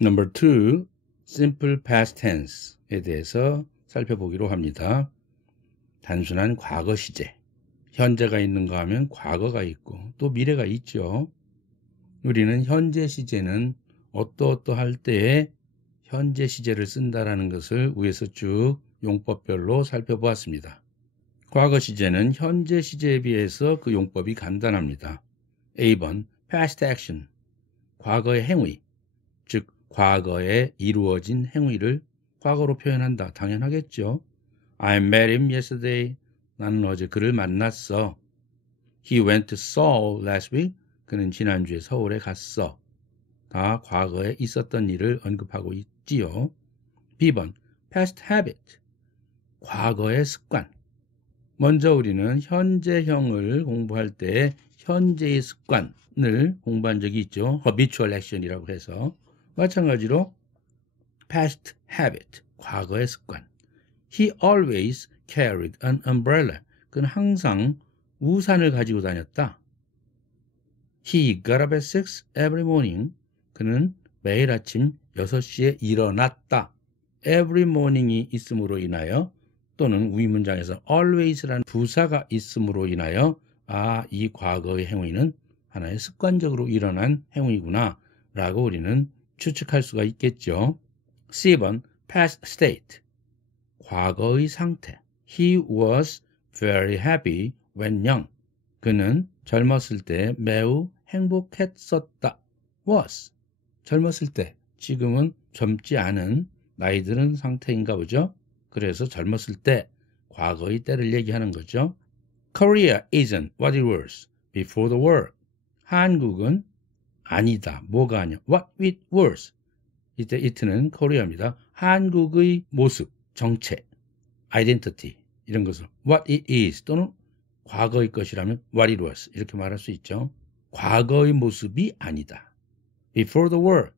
Number 2, simple past tense에 대해서 살펴보기로 합니다. 단순한 과거 시제. 현재가 있는가 하면 과거가 있고 또 미래가 있죠. 우리는 현재 시제는 어떠할 때에 현재 시제를 쓴다라는 것을 위에서 쭉 용법별로 살펴보았습니다. 과거 시제는 현재 시제에 비해서 그 용법이 간단합니다. A번 past action, 과거의 행위, 즉 과거에 이루어진 행위를 과거로 표현한다. 당연하겠죠. I met him yesterday. 나는 어제 그를 만났어. He went to Seoul last week. 그는 지난주에 서울에 갔어. 다 과거에 있었던 일을 언급하고 있지요. B번 past habit, 과거의 습관. 먼저 우리는 현재형을 공부할 때 현재의 습관을 공부한 적이 있죠. habitual action이라고 해서. 마찬가지로 past habit, 과거의 습관. He always carried an umbrella. 그는 항상 우산을 가지고 다녔다. He got up at 6 every morning. 그는 매일 아침 6시에 일어났다. every morning이 있음으로 인하여 또는 위 문장에서 always라는 부사가 있음으로 인하여 이 과거의 행위는 하나의 습관적으로 일어난 행위구나 라고 우리는 추측할 수가 있겠죠. C번 past state, 과거의 상태. He was very happy when young. 그는 젊었을 때 매우 행복했었다. was, 젊었을 때. 지금은 젊지 않은 나이 드는 상태인가 보죠. 그래서 젊었을 때, 과거의 때를 얘기하는 거죠. Korea isn't what it was before the war. 한국은 아니다. 뭐가 아니야? What it was. 이때 it는 코리아입니다. 한국의 모습, 정체, identity 이런 것을 what it is 또는 과거의 것이라면 what it was 이렇게 말할 수 있죠. 과거의 모습이 아니다. Before the war,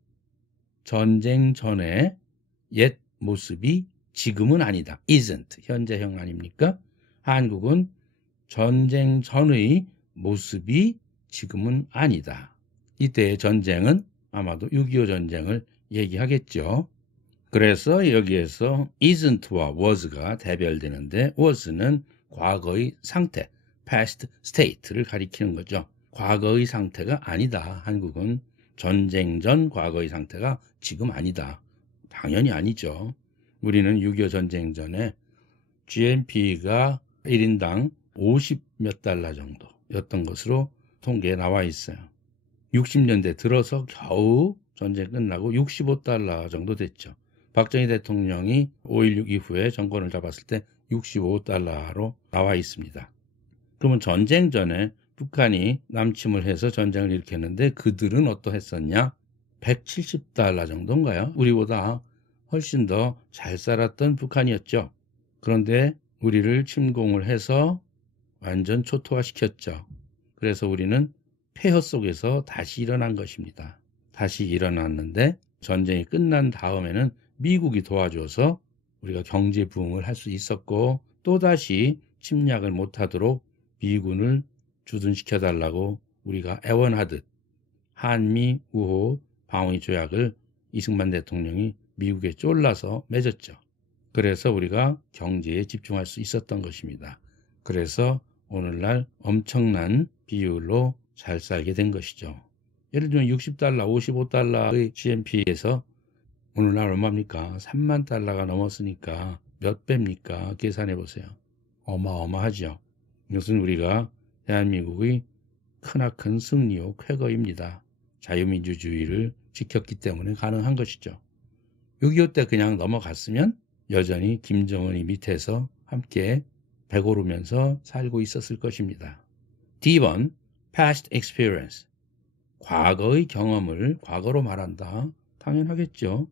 전쟁 전에 옛 모습이 지금은 아니다. isn't, 현재형 아닙니까? 한국은 전쟁 전의 모습이 지금은 아니다. 이때의 전쟁은 아마도 6.25 전쟁을 얘기하겠죠. 그래서 여기에서 isn't와 was가 대별되는데 was는 과거의 상태, past state를 가리키는 거죠. 과거의 상태가 아니다. 한국은 전쟁 전 과거의 상태가 지금 아니다. 당연히 아니죠. 우리는 6.25 전쟁 전에 GNP가 1인당 50 몇 달러 정도였던 것으로 통계에 나와 있어요. 60년대 들어서 겨우 전쟁 끝나고 65달러 정도 됐죠. 박정희 대통령이 5.16 이후에 정권을 잡았을 때 65달러로 나와 있습니다. 그러면 전쟁 전에 북한이 남침을 해서 전쟁을 일으켰는데 그들은 어떠했었냐? 170달러 정도인가요? 우리보다 훨씬 더 잘 살았던 북한이었죠. 그런데 우리를 침공을 해서 완전 초토화시켰죠. 그래서 우리는 폐허 속에서 다시 일어난 것입니다. 다시 일어났는데 전쟁이 끝난 다음에는 미국이 도와줘서 우리가 경제 부흥을 할 수 있었고 또다시 침략을 못하도록 미군을 주둔시켜달라고 우리가 애원하듯 한미 우호 방위 조약을 이승만 대통령이 미국에 쫄라서 맺었죠. 그래서 우리가 경제에 집중할 수 있었던 것입니다. 그래서 오늘날 엄청난 비율로 잘 살게 된 것이죠. 예를 들면 60달러, 55달러의 GNP에서 오늘날 얼마입니까? 3만 달러가 넘었으니까 몇 배입니까? 계산해 보세요. 어마어마하죠. 이것은 우리가 대한민국의 크나큰 승리요 쾌거입니다. 자유민주주의를 지켰기 때문에 가능한 것이죠. 6.25 때 그냥 넘어갔으면 여전히 김정은이 밑에서 함께 배고르면서 살고 있었을 것입니다. D번 past experience, 과거의 경험을 과거로 말한다. 당연하겠죠.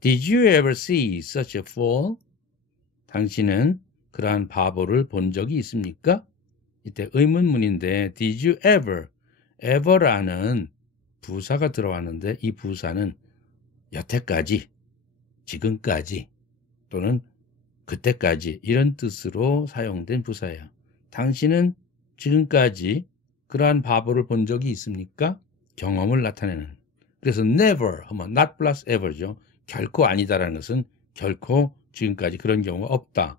Did you ever see such a fool? 당신은 그러한 바보를 본 적이 있습니까? 이때 의문문인데 Did you ever, ever라는 부사가 들어왔는데 이 부사는 여태까지, 지금까지 또는 그때까지 이런 뜻으로 사용된 부사예요. 당신은 지금까지 그러한 바보를 본 적이 있습니까? 경험을 나타내는. 그래서 never 하면 not plus ever죠. 결코 아니다라는 것은 결코 지금까지 그런 경우가 없다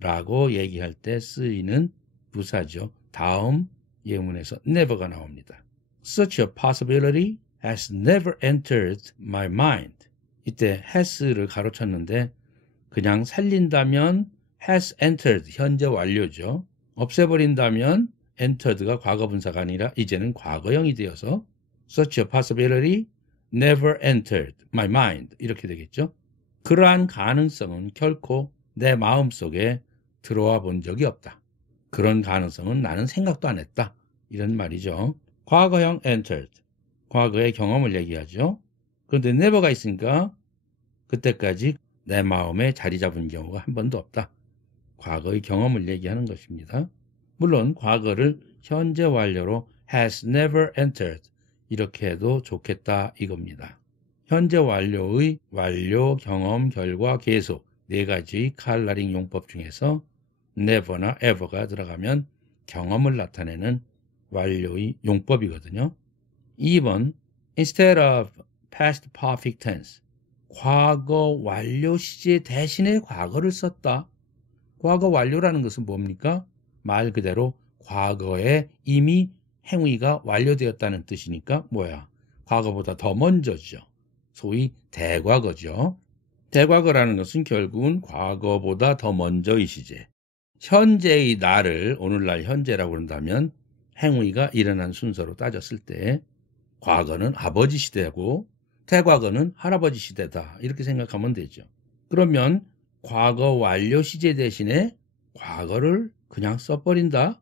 라고 얘기할 때 쓰이는 부사죠. 다음 예문에서 never가 나옵니다. Such a possibility has never entered my mind. 이때 has를 가로쳤는데 그냥 살린다면 has entered 현재 완료죠. 없애버린다면 entered가 과거분사가 아니라 이제는 과거형이 되어서 such a possibility never entered my mind 이렇게 되겠죠. 그러한 가능성은 결코 내 마음속에 들어와 본 적이 없다. 그런 가능성은 나는 생각도 안 했다. 이런 말이죠. 과거형 entered, 과거의 경험을 얘기하죠. 그런데 never가 있으니까 그때까지 내 마음에 자리 잡은 경우가 한 번도 없다. 과거의 경험을 얘기하는 것입니다. 물론 과거를 현재 완료로 has never entered 이렇게 해도 좋겠다 이겁니다. 현재 완료의 완료, 경험, 결과, 계속 네 가지 칼라링 용법 중에서 never나 ever가 들어가면 경험을 나타내는 완료의 용법이거든요. 2번 instead of past perfect tense 과거 완료 시제 대신에 과거를 썼다. 과거 완료라는 것은 뭡니까? 말 그대로 과거에 이미 행위가 완료되었다는 뜻이니까 뭐야? 과거보다 더 먼저죠. 소위 대과거죠. 대과거라는 것은 결국은 과거보다 더 먼저의 시제. 현재의 나를 오늘날 현재라고 한다면 행위가 일어난 순서로 따졌을 때 과거는 아버지 시대고 대과거는 할아버지 시대다. 이렇게 생각하면 되죠. 그러면 과거 완료 시제 대신에 과거를 그냥 써버린다.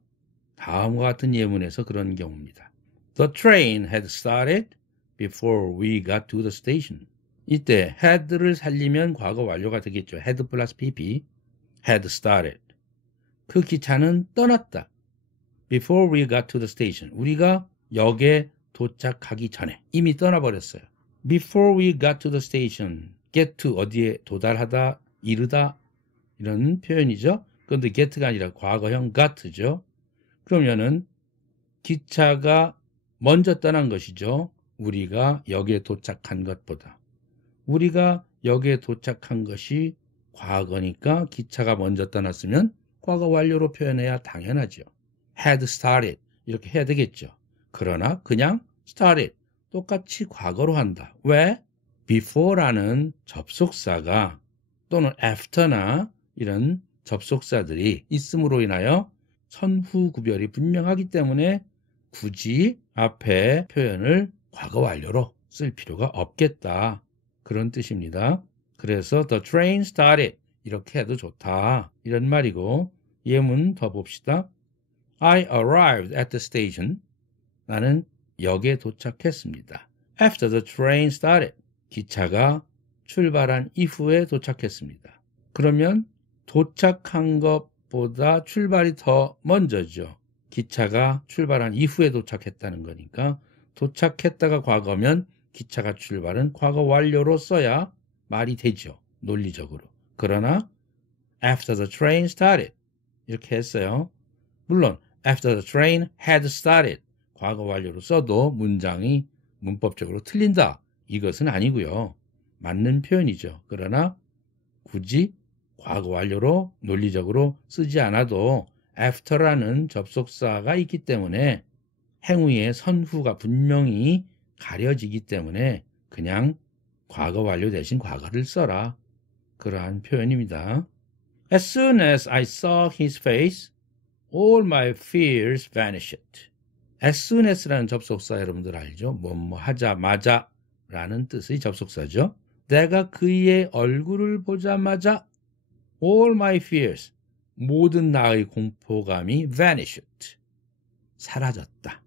다음과 같은 예문에서 그런 경우입니다. The train had started before we got to the station. 이때 had를 살리면 과거 완료가 되겠죠. had 플러스 pp, had started. 그 기차는 떠났다. Before we got to the station. 우리가 역에 도착하기 전에 이미 떠나버렸어요. Before we got to the station. get to 어디에 도달하다, 이르다 이런 표현이죠. 그런데 get가 아니라 과거형 got죠. 그러면은 기차가 먼저 떠난 것이죠. 우리가 역에 도착한 것보다. 우리가 역에 도착한 것이 과거니까 기차가 먼저 떠났으면 과거 완료로 표현해야 당연하죠. had started 이렇게 해야 되겠죠. 그러나 그냥 started 똑같이 과거로 한다. 왜? before라는 접속사가 또는 after나 이런 접속사들이 있음으로 인하여 선후 구별이 분명하기 때문에 굳이 앞에 표현을 과거 완료로 쓸 필요가 없겠다. 그런 뜻입니다. 그래서 the train started 이렇게 해도 좋다. 이런 말이고 예문 더 봅시다. I arrived at the station. 나는 역에 도착했습니다. After the train started. 기차가 출발한 이후에 도착했습니다. 그러면 도착한 것보다 출발이 더 먼저죠. 기차가 출발한 이후에 도착했다는 거니까 도착했다가 과거면 기차가 출발은 과거 완료로 써야 말이 되죠. 논리적으로. 그러나 after the train started 이렇게 했어요. 물론 after the train had started 과거 완료로 써도 문장이 문법적으로 틀린다. 이것은 아니고요. 맞는 표현이죠. 그러나 굳이 과거 완료로 논리적으로 쓰지 않아도 after라는 접속사가 있기 때문에 행위의 선후가 분명히 가려지기 때문에 그냥 과거 완료 대신 과거를 써라. 그러한 표현입니다. As soon as I saw his face, all my fears vanished. As soon as라는 접속사 여러분들 알죠? 뭐뭐 하자마자 라는 뜻의 접속사죠. 내가 그의 얼굴을 보자마자 all my fears, 모든 나의 공포감이 vanished, 사라졌다.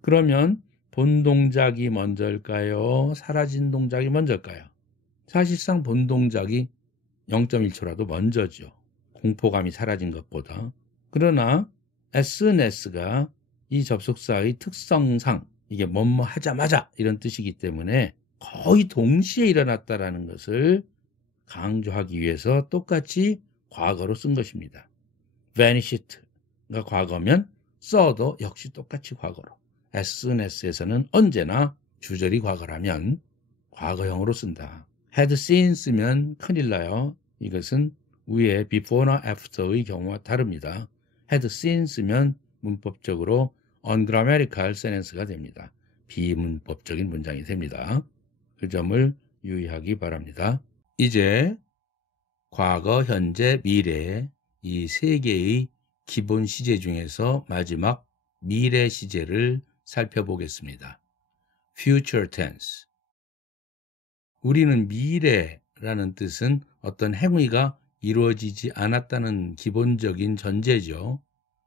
그러면 본 동작이 먼저일까요? 사라진 동작이 먼저일까요? 사실상 본 동작이 0.1초라도 먼저죠. 공포감이 사라진 것보다. 그러나 as soon as가 이 접속사의 특성상 이게 뭐뭐 하자마자 이런 뜻이기 때문에 거의 동시에 일어났다라는 것을 강조하기 위해서 똑같이 과거로 쓴 것입니다. vanished가 과거면 써도 역시 똑같이 과거로. as soon as에서는 언제나 주절이 과거라면 과거형으로 쓴다. had seen 쓰면 큰일 나요. 이것은 위에 before나 after의 경우와 다릅니다. had seen 쓰면 문법적으로 ungrammatical sentence가 됩니다. 비문법적인 문장이 됩니다. 그 점을 유의하기 바랍니다. 이제 과거, 현재, 미래 이 세 개의 기본 시제 중에서 마지막 미래 시제를 살펴보겠습니다. future tense. 우리는 미래라는 뜻은 어떤 행위가 이루어지지 않았다는 기본적인 전제죠.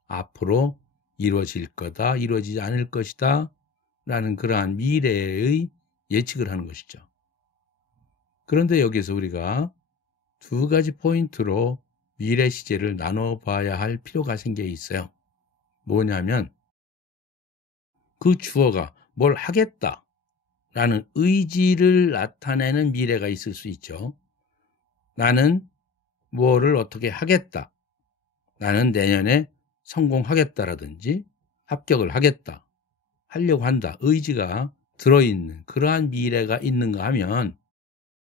앞으로 이루어질 거다, 이루어지지 않을 것이다 라는 그러한 미래의 예측을 하는 것이죠. 그런데 여기서 우리가 두 가지 포인트로 미래 시제를 나눠봐야 할 필요가 생겨 있어요. 뭐냐면 그 주어가 뭘 하겠다 라는 의지를 나타내는 미래가 있을 수 있죠. 나는 뭐를 어떻게 하겠다. 나는 내년에 성공하겠다라든지 합격을 하겠다. 하려고 한다. 의지가 들어있는 그러한 미래가 있는가 하면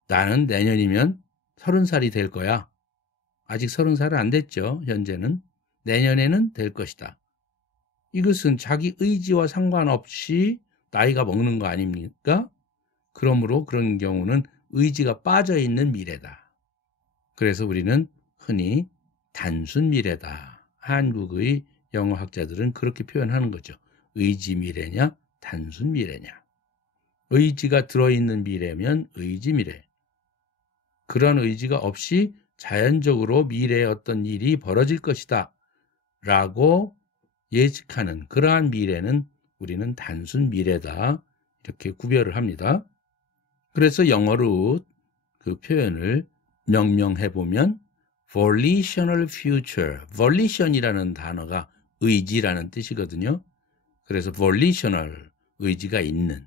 나는 내년이면 30살이 될 거야. 아직 30살은 안 됐죠. 현재는. 내년에는 될 것이다. 이것은 자기 의지와 상관없이 나이가 먹는 거 아닙니까? 그러므로 그런 경우는 의지가 빠져있는 미래다. 그래서 우리는 흔히 단순 미래다. 한국의 영어학자들은 그렇게 표현하는 거죠. 의지 미래냐, 단순 미래냐. 의지가 들어있는 미래면 의지 미래. 그런 의지가 없이 자연적으로 미래에 어떤 일이 벌어질 것이다 라고 예측하는 그러한 미래는 우리는 단순 미래다 이렇게 구별을 합니다. 그래서 영어로 그 표현을 명명해 보면 volitional future, volition이라는 단어가 의지라는 뜻이거든요. 그래서 volitional, 의지가 있는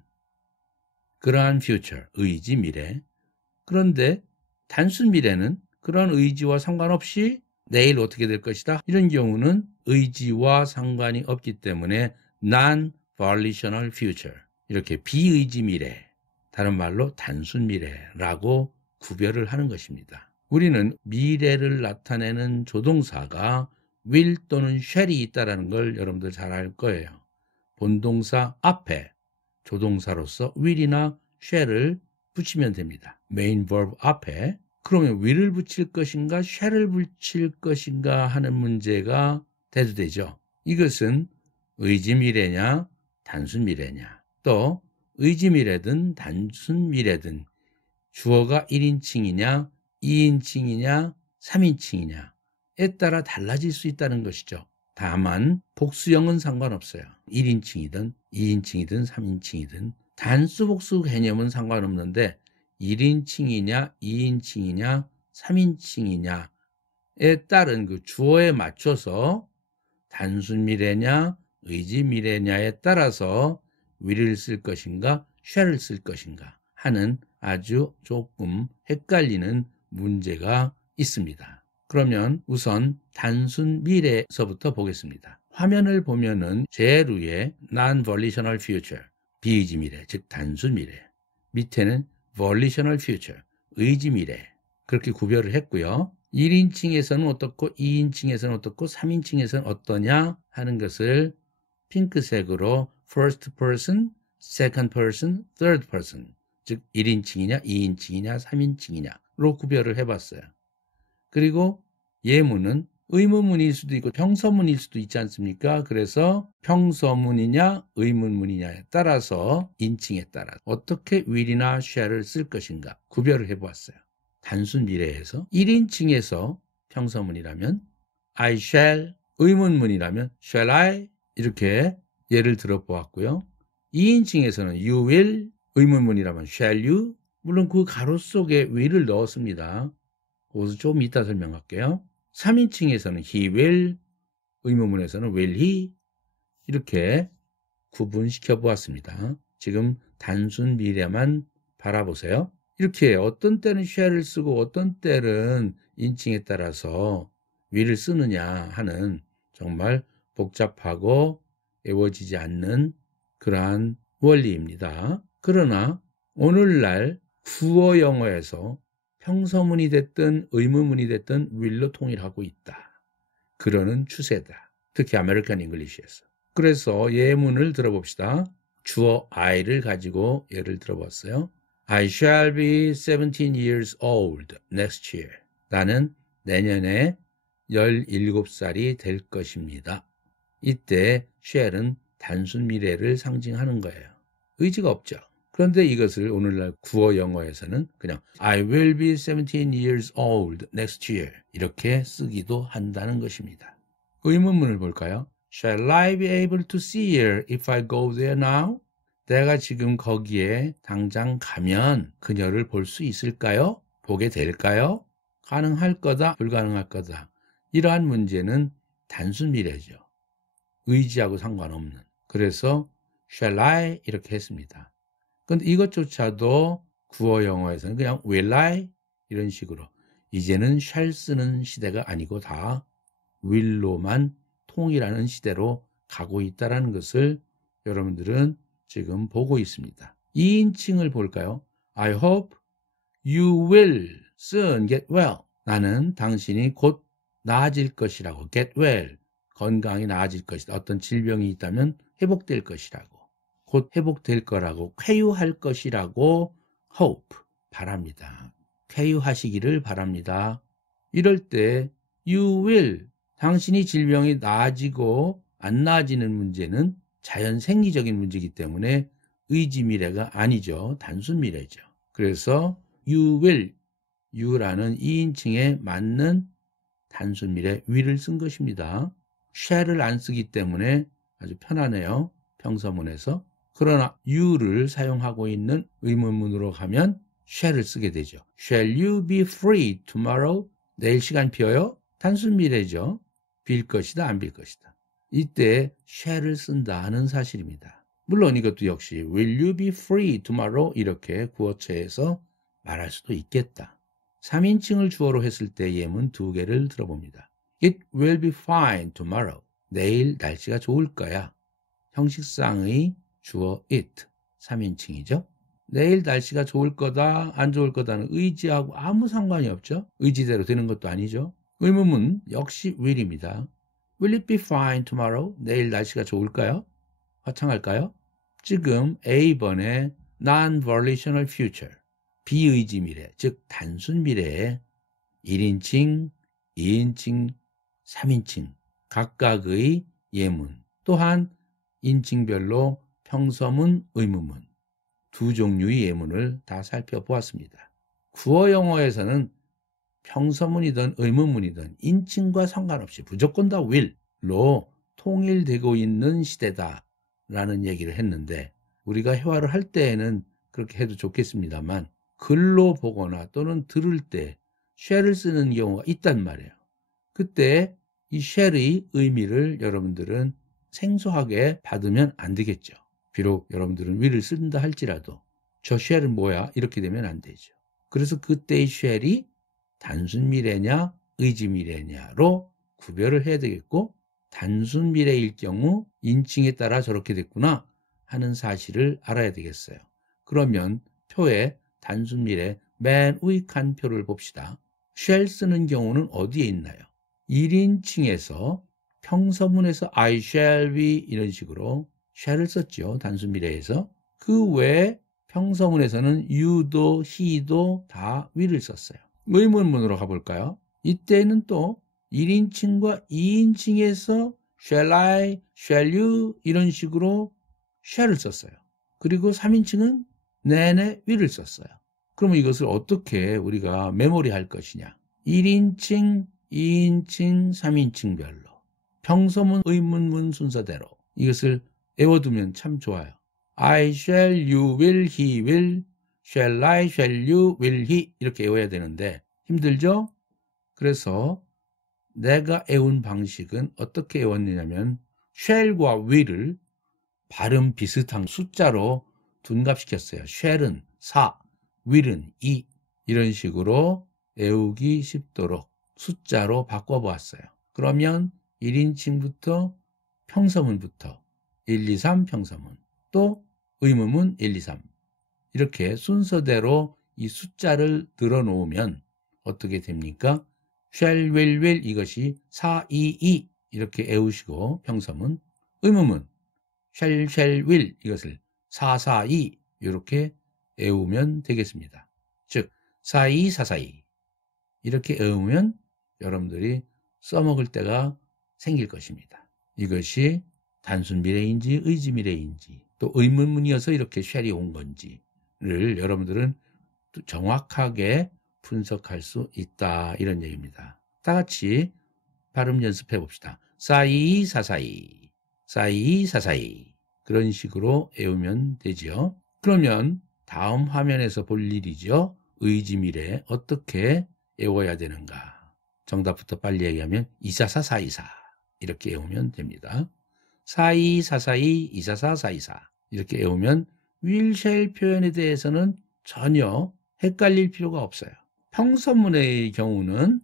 그러한 future, 의지 미래. 그런데 단순 미래는 그런 의지와 상관없이 내일 어떻게 될 것이다. 이런 경우는 의지와 상관이 없기 때문에 non-volitional future, 이렇게 비의지 미래, 다른 말로 단순 미래라고 구별을 하는 것입니다. 우리는 미래를 나타내는 조동사가 will 또는 shall이 있다는 걸 여러분들 잘 알 거예요. 본동사 앞에 조동사로서 will이나 shall을 붙이면 됩니다. 메인 verb 앞에. 그러면 will을 붙일 것인가 shall을 붙일 것인가 하는 문제가 대두되죠. 이것은 의지 미래냐 단순 미래냐, 또 의지 미래든 단순 미래든 주어가 1인칭이냐 2인칭이냐 3인칭이냐에 따라 달라질 수 있다는 것이죠. 다만 복수형은 상관없어요. 1인칭이든 2인칭이든 3인칭이든 단수 복수 개념은 상관없는데 1인칭이냐 2인칭이냐 3인칭이냐에 따른 그 주어에 맞춰서 단순 미래냐 의지 미래냐에 따라서 will을 쓸 것인가 shall을 쓸 것인가 하는 아주 조금 헷갈리는 문제가 있습니다. 그러면 우선 단순 미래에서부터 보겠습니다. 화면을 보면은 제일 위에 non-volitional future, 비의지 미래, 즉 단순 미래, 밑에는 volitional future, 의지 미래, 그렇게 구별을 했고요. 1인칭에서는 어떻고 2인칭에서는 어떻고 3인칭에서는 어떠냐 하는 것을 핑크색으로 first person, second person, third person, 즉 1인칭이냐 2인칭이냐 3인칭이냐로 구별을 해봤어요. 그리고 예문은 의문문일 수도 있고 평서문일 수도 있지 않습니까? 그래서 평서문이냐 의문문이냐에 따라서 인칭에 따라 어떻게 will이나 shall을 쓸 것인가 구별을 해보았어요. 단순 미래에서 1인칭에서 평서문이라면 I shall, 의문문이라면 shall I 이렇게 예를 들어 보았고요. 2인칭에서는 you will, 의문문이라면 shall you, 물론 그 가로 속에 will을 넣었습니다. 그것을 좀 이따 설명할게요. 3인칭에서는 he will, 의문문에서는 will he 이렇게 구분시켜 보았습니다. 지금 단순 미래만 바라보세요. 이렇게 어떤 때는 shall을 쓰고 어떤 때는 인칭에 따라서 will을 쓰느냐 하는 정말 복잡하고 외워지지 않는 그러한 원리입니다. 그러나 오늘날 구어 영어에서 평서문이 됐든 의문문이 됐든 will로 통일하고 있다. 그러는 추세다. 특히 아메리칸 잉글리시에서. 그래서 예문을 들어봅시다. 주어 I를 가지고 예를 들어봤어요. I shall be 17 years old next year. 나는 내년에 17살이 될 것입니다. 이때 shall은 단순 미래를 상징하는 거예요. 의지가 없죠. 그런데 이것을 오늘날 구어 영어에서는 그냥 I will be 17 years old next year 이렇게 쓰기도 한다는 것입니다. 의문문을 볼까요? Shall I be able to see her if I go there now? 내가 지금 거기에 당장 가면 그녀를 볼 수 있을까요? 보게 될까요? 가능할 거다, 불가능할 거다. 이러한 문제는 단순 미래죠. 의지하고 상관없는. 그래서 shall I 이렇게 했습니다. 그런데 이것조차도 구어 영어에서는 그냥 will I 이런 식으로 이제는 shall 쓰는 시대가 아니고 다 will로만 통일하는 시대로 가고 있다는 것을 여러분들은 지금 보고 있습니다. 2인칭을 볼까요? I hope you will soon get well. 나는 당신이 곧 나아질 것이라고. get well. 건강이 나아질 것이다. 어떤 질병이 있다면 회복될 것이라고. 곧 회복될 거라고. 쾌유할 것이라고 hope. 바랍니다. 쾌유하시기를 바랍니다. 이럴 때 you will. 당신이 질병이 나아지고 안 나아지는 문제는 자연 생리적인 문제이기 때문에 의지 미래가 아니죠. 단순 미래죠. 그래서 you will, you라는 2인칭에 맞는 단순 미래 will을 쓴 것입니다. shall을 안 쓰기 때문에 아주 편하네요. 평서문에서. 그러나 you를 사용하고 있는 의문문으로 가면 shall을 쓰게 되죠. Shall you be free tomorrow? 내일 시간 비어요? 단순 미래죠. 빌 것이다, 안 빌 것이다. 이때 shall을 쓴다는 사실입니다. 물론 이것도 역시 will you be free tomorrow? 이렇게 구어체에서 말할 수도 있겠다. 3인칭을 주어로 했을 때 예문 두 개를 들어봅니다. It will be fine tomorrow. 내일 날씨가 좋을 거야. 형식상의 주어 it, 3인칭이죠. 내일 날씨가 좋을 거다, 안 좋을 거다는 의지하고 아무 상관이 없죠. 의지대로 되는 것도 아니죠. 의문문 역시 will입니다. Will it be fine tomorrow? 내일 날씨가 좋을까요? 화창할까요? 지금 A번의 non-volitional future, 비의지 미래, 즉 단순 미래에 1인칭, 2인칭, 3인칭 각각의 예문, 또한 인칭별로 평서문, 의문문 두 종류의 예문을 다 살펴보았습니다. 구어 영어에서는 평서문이든 의문문이든 인칭과 상관없이 무조건 다 will로 통일되고 있는 시대다라는 얘기를 했는데 우리가 회화를 할 때에는 그렇게 해도 좋겠습니다만 글로 보거나 또는 들을 때 shall을 쓰는 경우가 있단 말이에요. 그때 이 shall의 의미를 여러분들은 생소하게 받으면 안 되겠죠. 비록 여러분들은 will을 쓴다 할지라도 저 shall은 뭐야? 이렇게 되면 안 되죠. 그래서 그때의 shall이 단순 미래냐 의지 미래냐로 구별을 해야 되겠고 단순 미래일 경우 인칭에 따라 저렇게 됐구나 하는 사실을 알아야 되겠어요. 그러면 표에 단순 미래 맨 위 칸 표를 봅시다. shall 쓰는 경우는 어디에 있나요? 1인칭에서 평서문에서 I shall be 이런 식으로 shall을 썼죠. 단순 미래에서. 그 외에 평서문에서는 you도 he도 다 will을 썼어요. 의문문으로 가볼까요? 이때는 또 1인칭과 2인칭에서 shall I, shall you 이런 식으로 shall을 썼어요. 그리고 3인칭은 내내 will을 썼어요. 그러면 이것을 어떻게 우리가 메모리할 것이냐? 1인칭, 2인칭, 3인칭별로 평서문, 의문문 순서대로 이것을 외워두면 참 좋아요. I shall, you will, he will, shall I, shall you, will he 이렇게 외워야 되는데 힘들죠? 그래서 내가 외운 방식은 어떻게 외웠느냐면 shall과 will을 발음 비슷한 숫자로 둔갑시켰어요. shall은 4, will은 2 이런 식으로 외우기 쉽도록 숫자로 바꿔보았어요. 그러면 1인칭부터 평서문부터 1, 2, 3 평서문 또 의문문 1, 2, 3 이렇게 순서대로 이 숫자를 늘어놓으면 어떻게 됩니까? shall, will 이것이 4, 2, 2 이렇게 외우시고 평서문, 의문문 shall, will 이것을 4, 4, 2 이렇게 외우면 되겠습니다. 즉 4, 2, 4, 4, 2 이렇게 외우면 여러분들이 써먹을 때가 생길 것입니다. 이것이 단순 미래인지 의지 미래인지 또 의문문이어서 이렇게 shall이 온 건지를 여러분들은 정확하게 분석할 수 있다 이런 얘기입니다. 다 같이 발음 연습해 봅시다. 422 442 422 442 그런 식으로 외우면 되죠. 그러면 다음 화면에서 볼 일이죠. 의지 미래 어떻게 외워야 되는가. 정답부터 빨리 얘기하면 244 424 이렇게 외우면 됩니다. 422 442 244 424 이렇게 외우면 will, shall 표현에 대해서는 전혀 헷갈릴 필요가 없어요. 평서문의 경우는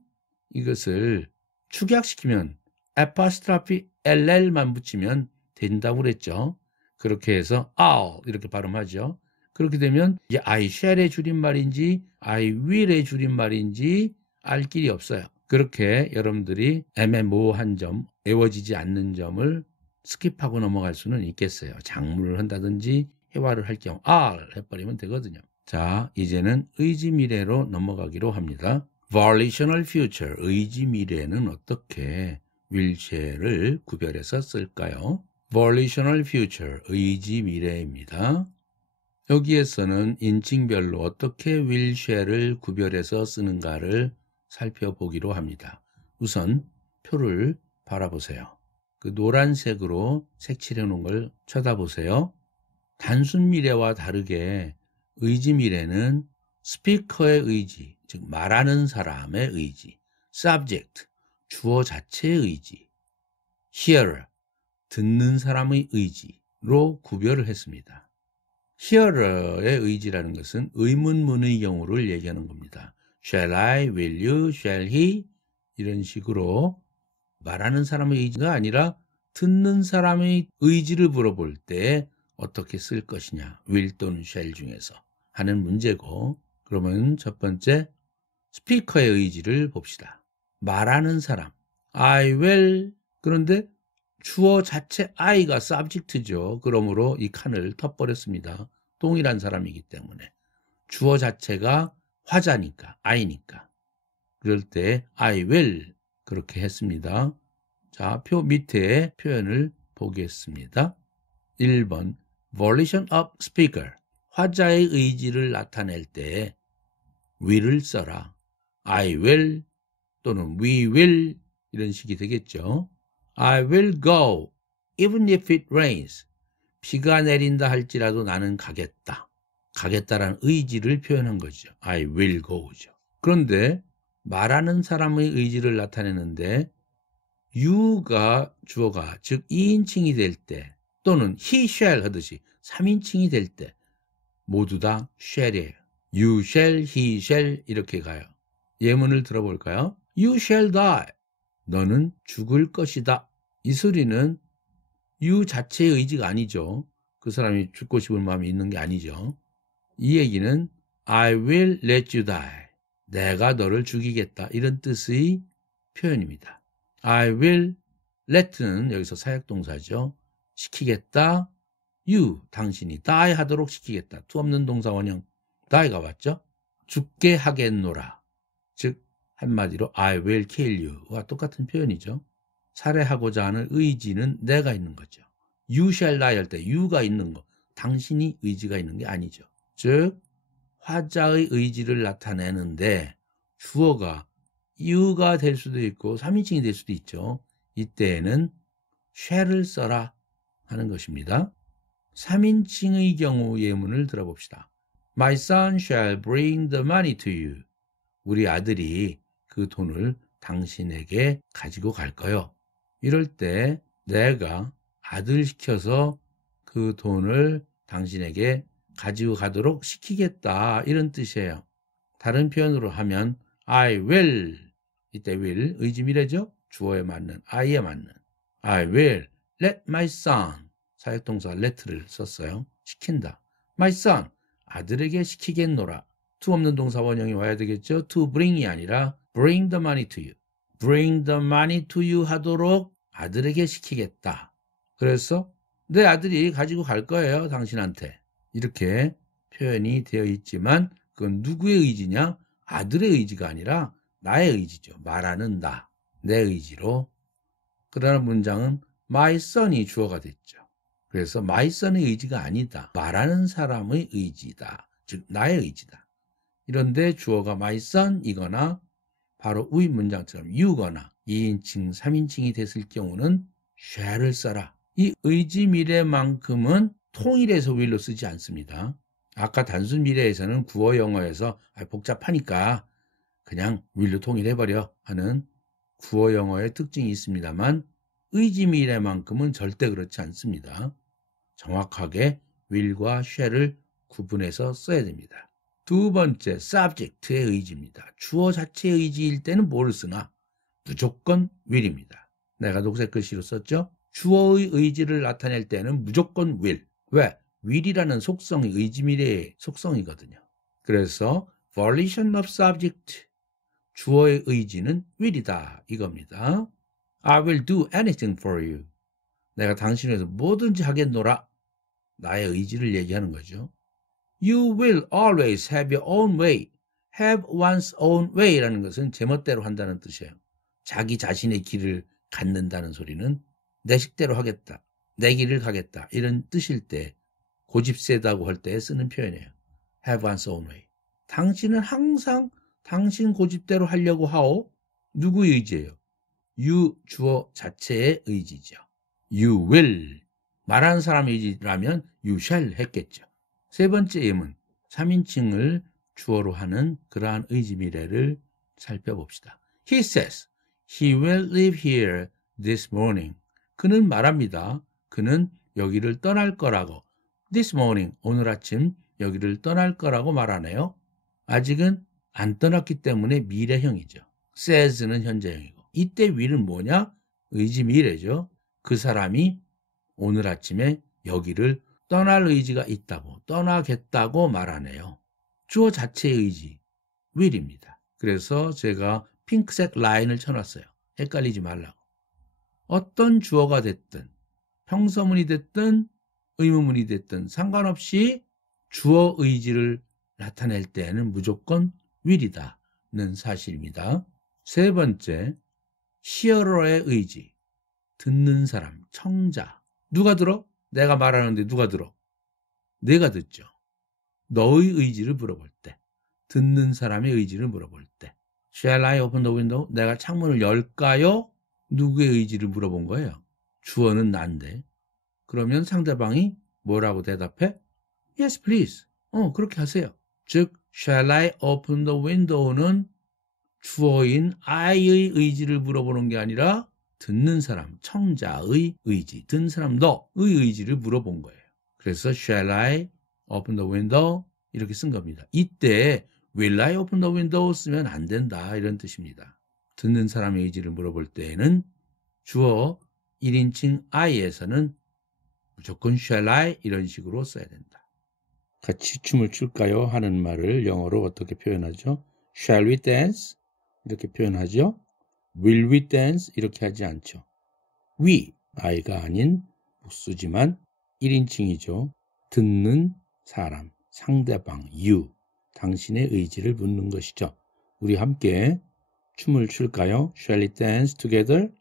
이것을 축약시키면 apostrophe ll만 붙이면 된다고 그랬죠. 그렇게 해서 I'll 이렇게 발음하죠. 그렇게 되면 이제 I shall의 줄임말인지 I will의 줄임말인지 알 길이 없어요. 그렇게 여러분들이 애매모호한 점, 외워지지 않는 점을 스킵하고 넘어갈 수는 있겠어요. 작문을 한다든지 회화를 할 경우 I'll 해버리면 되거든요. 자, 이제는 의지 미래로 넘어가기로 합니다. Volitional future, 의지 미래는 어떻게 will, shall을 구별해서 쓸까요? Volitional future, 의지 미래입니다. 여기에서는 인칭별로 어떻게 will, shall을 구별해서 쓰는가를 살펴보기로 합니다. 우선 표를 바라보세요. 그 노란색으로 색칠해 놓은 걸 쳐다보세요. 단순 미래와 다르게 의지 미래는 스피커의 의지, 즉 말하는 사람의 의지, subject, 주어 자체의 의지, hearer, 듣는 사람의 의지로 구별을 했습니다. hearer의 의지라는 것은 의문문의 경우를 얘기하는 겁니다. Shall I, will you, shall he 이런 식으로 말하는 사람의 의지가 아니라 듣는 사람의 의지를 물어볼 때 어떻게 쓸 것이냐, will 또는 shall 중에서 하는 문제고, 그러면 첫 번째 스피커의 의지를 봅시다. 말하는 사람 I will, 그런데 주어 자체 I가 subject죠. 그러므로 이 칸을 터버렸습니다. 동일한 사람이기 때문에 주어 자체가 화자니까 I니까 그럴 때 I will 그렇게 했습니다. 자, 표 밑에 표현을 보겠습니다. 1번 volition of speaker, 화자의 의지를 나타낼 때 will을 써라. I will 또는 we will 이런 식이 되겠죠. I will go even if it rains. 비가 내린다 할지라도 나는 가겠다. 가겠다라는 의지를 표현한 거죠. I will go죠. 그런데 말하는 사람의 의지를 나타내는데 you가 주어가 즉 2인칭이 될 때 또는 he shall 하듯이 3인칭이 될 때 모두 다 shall이에요. You shall, he shall 이렇게 가요. 예문을 들어볼까요? You shall die. 너는 죽을 것이다. 이 소리는 you 자체의 의지가 아니죠. 그 사람이 죽고 싶은 마음이 있는 게 아니죠. 이 얘기는 I will let you die. 내가 너를 죽이겠다. 이런 뜻의 표현입니다. I will let는 여기서 사역동사죠. 시키겠다. you, 당신이 die 하도록 시키겠다. 투 없는 동사 원형 die가 왔죠. 죽게 하겠노라. 즉 한마디로 I will kill you와 똑같은 표현이죠. 살해하고자 하는 의지는 내가 있는 거죠. You shall die 할 때 you가 있는 거, 당신이 의지가 있는 게 아니죠. 즉 화자의 의지를 나타내는데 주어가 you가 될 수도 있고 3인칭이 될 수도 있죠. 이때에는 shall을 써라 하는 것입니다. 3인칭의 경우 예문을 들어봅시다. My son shall bring the money to you. 우리 아들이 그 돈을 당신에게 가지고 갈 거요. 이럴 때 내가 아들 시켜서 그 돈을 당신에게 가지고 가도록 시키겠다 이런 뜻이에요. 다른 표현으로 하면 I will, 이때 will 의지 미래죠. 주어에 맞는 I에 맞는 I will let my son, 사역동사 let를 썼어요. 시킨다. My son, 아들에게 시키겠노라. to 없는 동사 원형이 와야 되겠죠. to bring이 아니라 bring the money to you. bring the money to you 하도록 아들에게 시키겠다. 그래서 내 아들이 가지고 갈 거예요. 당신한테. 이렇게 표현이 되어 있지만 그건 누구의 의지냐? 아들의 의지가 아니라 나의 의지죠. 말하는 나, 내 의지로. 그러나 문장은 my son이 주어가 됐죠. 그래서 my son의 의지가 아니다. 말하는 사람의 의지다. 즉 나의 의지다. 이런데 주어가 my son이거나 바로 위 문장처럼 you거나 2인칭, 3인칭이 됐을 경우는 shall을 써라. 이 의지 미래만큼은 통일해서 will로 쓰지 않습니다. 아까 단순 미래에서는 구어 영어에서 복잡하니까 그냥 will로 통일해버려 하는 구어 영어의 특징이 있습니다만 의지 미래만큼은 절대 그렇지 않습니다. 정확하게 will과 shall을 구분해서 써야 됩니다. 두 번째, subject의 의지입니다. 주어 자체의 의지일 때는 뭐를 쓰나? 무조건 will입니다. 내가 녹색 글씨로 썼죠? 주어의 의지를 나타낼 때는 무조건 will. 왜? will이라는 속성이 의지미래의 속성이거든요. 그래서 volition of subject, 주어의 의지는 will이다 이겁니다. I will do anything for you. 내가 당신을 위해서 뭐든지 하겠노라. 나의 의지를 얘기하는 거죠. You will always have your own way. have one's own way라는 것은 제멋대로 한다는 뜻이에요. 자기 자신의 길을 갖는다는 소리는 내 식대로 하겠다. 내 길을 가겠다. 이런 뜻일 때 고집 세다고 할 때 쓰는 표현이에요. have one's own way. 당신은 항상 당신 고집대로 하려고 하오. 누구의 의지예요? you 주어 자체의 의지죠. You will. 말하는 사람의 의지라면 you shall 했겠죠. 세 번째 예문, 3인칭을 주어로 하는 그러한 의지 미래를 살펴봅시다. He says he will leave here this morning. 그는 말합니다. 그는 여기를 떠날 거라고. This morning, 오늘 아침 여기를 떠날 거라고 말하네요. 아직은 안 떠났기 때문에 미래형이죠. says는 현재형이고. 이때 will은 뭐냐? 의지 미래죠. 그 사람이 오늘 아침에 여기를 떠날 의지가 있다고, 떠나겠다고 말하네요. 주어 자체의 의지, will입니다. 그래서 제가 핑크색 라인을 쳐놨어요. 헷갈리지 말라고. 어떤 주어가 됐든, 평서문이 됐든, 의문문이 됐든 상관없이 주어 의지를 나타낼 때에는 무조건 will이다는 사실입니다. 세 번째, hearer의 의지, 듣는 사람, 청자. 누가 들어? 내가 말하는데 누가 들어? 내가 듣죠. 너의 의지를 물어볼 때, 듣는 사람의 의지를 물어볼 때. Shall I open the window? 내가 창문을 열까요? 누구의 의지를 물어본 거예요? 주어는 난데. 그러면 상대방이 뭐라고 대답해? Yes, please. 그렇게 하세요. 즉, Shall I open the window는 주어인 I의 의지를 물어보는 게 아니라 듣는 사람, 청자의 의지, 듣는 사람 너의 의지를 물어본 거예요. 그래서 Shall I open the window? 이렇게 쓴 겁니다. 이때 Will I open the window 쓰면 안 된다 이런 뜻입니다. 듣는 사람의 의지를 물어볼 때에는 주어 1인칭 I에서는 무조건 Shall I 이런 식으로 써야 된다. 같이 춤을 출까요? 하는 말을 영어로 어떻게 표현하죠? Shall we dance? 이렇게 표현하죠? Will we dance? 이렇게 하지 않죠. We, I가 아닌 복수지만 1인칭이죠. 듣는 사람, 상대방, you, 당신의 의지를 묻는 것이죠. 우리 함께 춤을 출까요? Shall we dance together?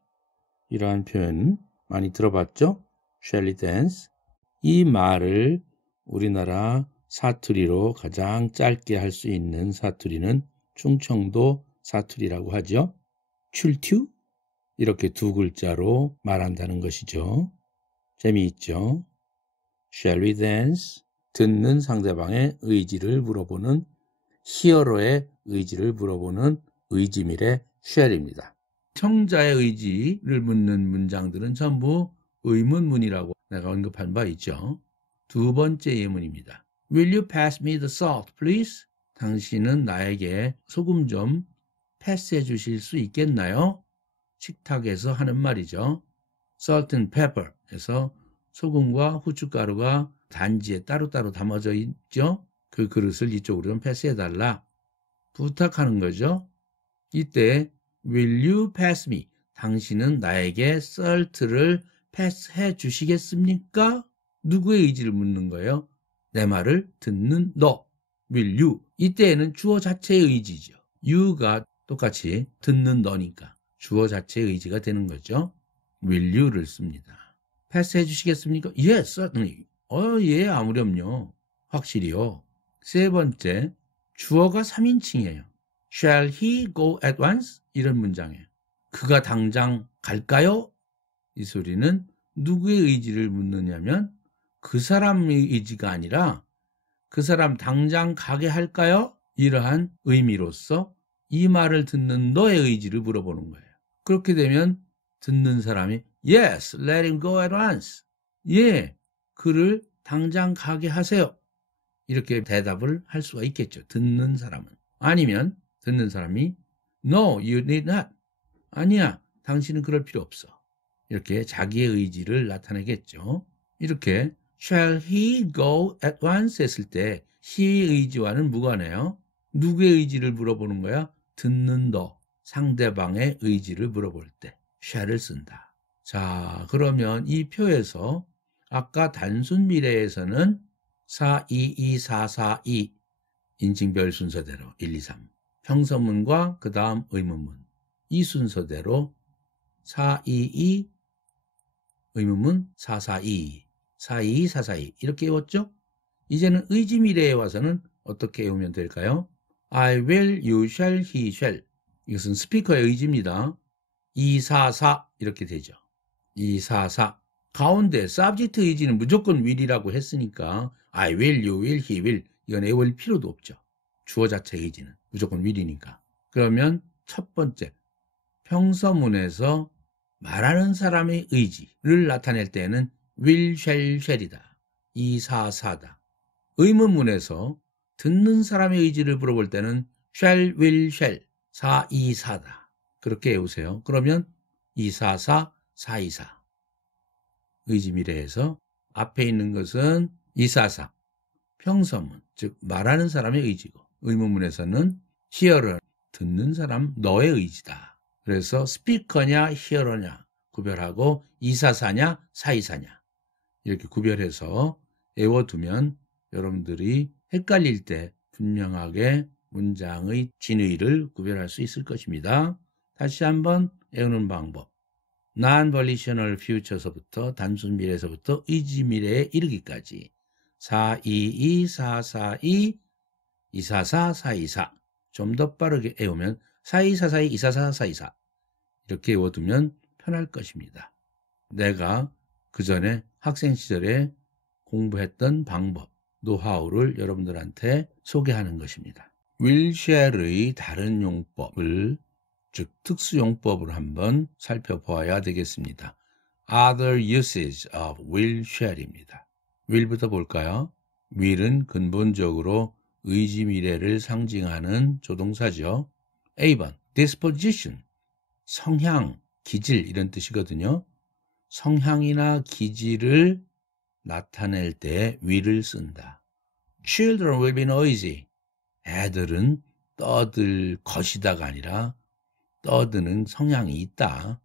이러한 표현 많이 들어봤죠? Shall we dance? 이 말을 우리나라 사투리로 가장 짧게 할 수 있는 사투리는 충청도 사투리라고 하죠. 출튜? 이렇게 두 글자로 말한다는 것이죠. 재미있죠? Shall we dance? 듣는 상대방의 의지를 물어보는 히어로의 의지를 물어보는 의지밀의 shall입니다. 청자의 의지를 묻는 문장들은 전부 의문문이라고 내가 언급한 바 있죠. 두 번째 예문입니다. Will you pass me the salt, please? 당신은 나에게 소금 좀 패스해 주실 수 있겠나요? 식탁에서 하는 말이죠. Salt and pepper 에서 소금과 후춧가루가 단지에 따로따로 담아져 있죠. 그 그릇을 이쪽으로 좀 패스해달라. 부탁하는 거죠. 이때 will you pass me? 당신은 나에게 salt를 패스해 주시겠습니까? 누구의 의지를 묻는 거예요? 내 말을 듣는 너. will you. 이때에는 주어 자체의 의지죠. you가 똑같이 듣는 너니까 주어 자체의 의지가 되는 거죠. will you를 씁니다. 패스해 주시겠습니까? Yes, certainly. 예, 아무렴요. 확실히요. 세 번째, 주어가 3인칭이에요. Shall he go at once? 이런 문장이에요. 그가 당장 갈까요? 이 소리는 누구의 의지를 묻느냐면 그 사람의 의지가 아니라 그 사람 당장 가게 할까요? 이러한 의미로서 이 말을 듣는 너의 의지를 물어보는 거예요. 그렇게 되면 듣는 사람이 Yes, let him go at once. 예, 그를 당장 가게 하세요. 이렇게 대답을 할 수가 있겠죠. 듣는 사람은. 아니면 듣는 사람이 No, you need not. 아니야, 당신은 그럴 필요 없어. 이렇게 자기의 의지를 나타내겠죠. 이렇게 Shall he go at once 했을 때 he의 의지와는 무관해요. 누구의 의지를 물어보는 거야? 듣는 너, 상대방의 의지를 물어볼 때 shall을 쓴다. 자, 그러면 이 표에서 아까 단순 미래에서는 422, 인칭별 순서대로 1, 2, 3 평서문과 그 다음 의문문 이 순서대로 422 의문문 442 422 442 이렇게 외웠죠? 이제는 의지 미래에 와서는 어떻게 외우면 될까요? I will, you shall, he shall. 이것은 스피커의 의지입니다. 244 이렇게 되죠. 244 가운데 subject 의지는 무조건 will이라고 했으니까 I will, you will, he will 이건 외울 필요도 없죠. 주어 자체 의지는 무조건 will이니까. 그러면 첫 번째 평서문에서 말하는 사람의 의지를 나타낼 때는 will, shall, shall이다. 244다. 의문문에서 듣는 사람의 의지를 물어볼 때는 shall, will, shall 424다. 그렇게 외우세요. 그러면 244, 424 의지 미래에서 앞에 있는 것은 244 평서문, 즉 말하는 사람의 의지고 의문문에서는 hear를 듣는 사람 너의 의지다. 그래서 스피커냐 히어러냐 구별하고 244냐 424냐 이렇게 구별해서 외워두면 여러분들이 헷갈릴 때 분명하게 문장의 진의를 구별할 수 있을 것입니다. 다시 한번 외우는 방법. non-volitional future서부터 단순 미래에서부터 의지 미래에 이르기까지 422, 442, 244, 424 좀 더 빠르게 외우면 424, 422, 244, 424 이렇게 외워두면 편할 것입니다. 내가 그 전에 학생 시절에 공부했던 방법, 노하우를 여러분들한테 소개하는 것입니다. will, shall의 다른 용법을 즉 특수용법을 한번 살펴보아야 되겠습니다. Other uses of will, shall입니다. will부터 볼까요? will은 근본적으로 의지 미래를 상징하는 조동사죠. A번 disposition, 성향, 기질 이런 뜻이거든요. 성향이나 기질을 나타낼 때 will을 쓴다. Children will be noisy. 애들은 떠들 것이다가 아니라 떠드는 성향이 있다.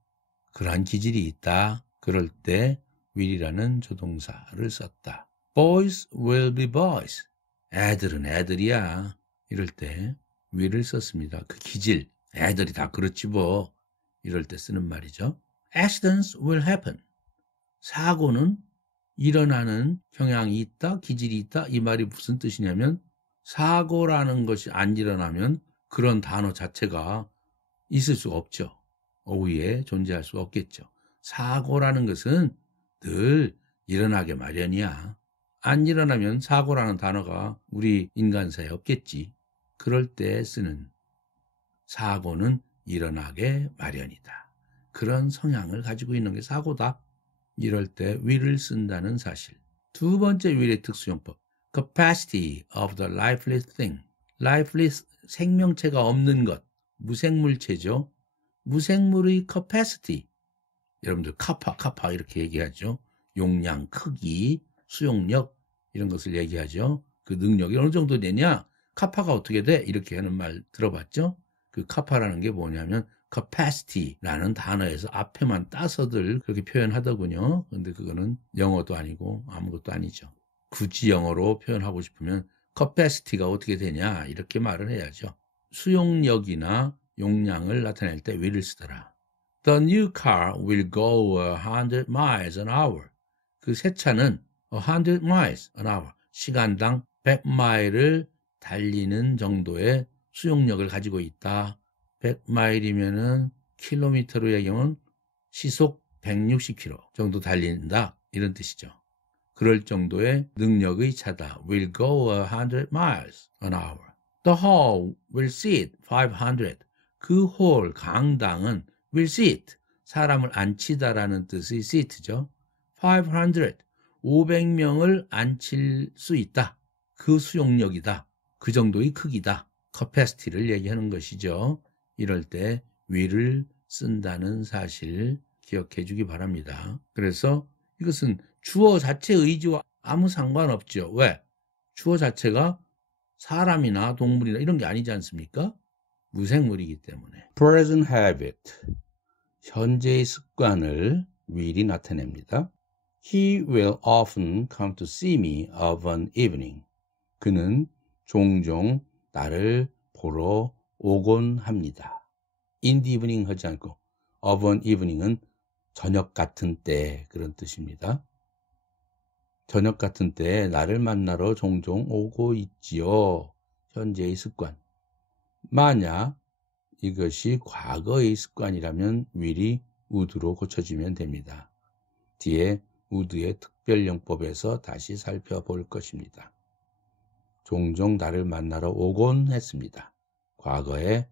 그러한 기질이 있다. 그럴 때 will이라는 조동사를 썼다. Boys will be boys. 애들은 애들이야. 이럴 때 will을 썼습니다. 그 기질, 애들이 다 그렇지 뭐. 이럴 때 쓰는 말이죠. Accidents will happen. 사고는 일어나는 경향이 있다, 기질이 있다. 이 말이 무슨 뜻이냐면 사고라는 것이 안 일어나면 그런 단어 자체가 있을 수가 없죠. 어휘에 존재할 수가 없겠죠. 사고라는 것은 늘 일어나게 마련이야. 안 일어나면 사고라는 단어가 우리 인간사에 없겠지. 그럴 때 쓰는 사고는 일어나게 마련이다. 그런 성향을 가지고 있는 게 사고다. 이럴 때 will을 쓴다는 사실. 두 번째 will의 특수용법. capacity of the lifeless thing. lifeless, 생명체가 없는 것. 무생물체죠. 무생물의 capacity. 여러분들 카파 이렇게 얘기하죠. 용량, 크기, 수용력 이런 것을 얘기하죠. 그 능력이 어느 정도 되냐? 카파가 어떻게 돼? 이렇게 하는 말 들어봤죠? 그 카파라는 게 뭐냐면 capacity라는 단어에서 앞에만 따서들 그렇게 표현하더군요. 근데 그거는 영어도 아니고 아무것도 아니죠. 굳이 영어로 표현하고 싶으면 capacity가 어떻게 되냐? 이렇게 말을 해야죠. 수용력이나 용량을 나타낼 때 will을 쓰더라. The new car will go 100 miles an hour. 그 새 차는 100 miles an hour. 시간당 100마일을 달리는 정도의 수용력을 가지고 있다. 100마일이면은 킬로미터로 얘기하면 시속 160km 정도 달린다. 이런 뜻이죠. 그럴 정도의 능력의 차다. Will go 100 miles an hour. The hall will seat 500. 그 홀, 강당은 will seat, 사람을 앉히다라는 뜻의 seat죠. 500, 500명을 앉힐 수 있다. 그 수용력이다. 그 정도의 크기다. capacity를 얘기하는 것이죠. 이럴 때 will을 쓴다는 사실 기억해 주기 바랍니다. 그래서 이것은 주어 자체 의지와 아무 상관없죠. 왜? 주어 자체가 사람이나 동물이나 이런 게 아니지 않습니까? 무생물이기 때문에. Present habit, 현재의 습관을 will이 나타냅니다. He will often come to see me of an evening. 그는 종종 나를 보러 오곤 합니다. In the evening 하지 않고 of an evening은 저녁 같은 때 그런 뜻입니다. 저녁 같은 때 나를 만나러 종종 오고 있지요. 현재의 습관. 만약 이것이 과거의 습관이라면 will이 would로 고쳐지면 됩니다. 뒤에 would의 특별용법에서 다시 살펴볼 것입니다. 종종 나를 만나러 오곤 했습니다. 과거의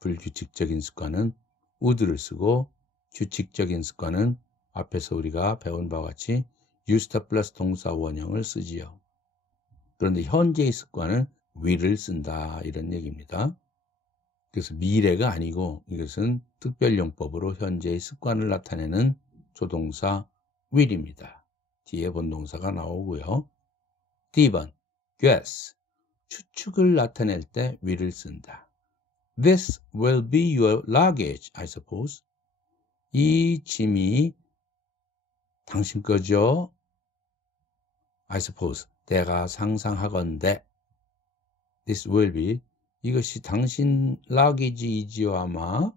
불규칙적인 습관은 would를 쓰고 규칙적인 습관은 앞에서 우리가 배운 바와 같이 used 플러스 동사 원형을 쓰지요. 그런데 현재의 습관은 will을 쓴다 이런 얘기입니다. 그래서 미래가 아니고 이것은 특별용법으로 현재의 습관을 나타내는 조동사 will입니다. 뒤에 본동사가 나오고요. D번, guess, 추측을 나타낼 때 will을 쓴다. This will be your luggage, I suppose. 이 짐이 당신 거죠? I suppose. 내가 상상하건대. This will be. 이것이 당신 luggage이지요 아마.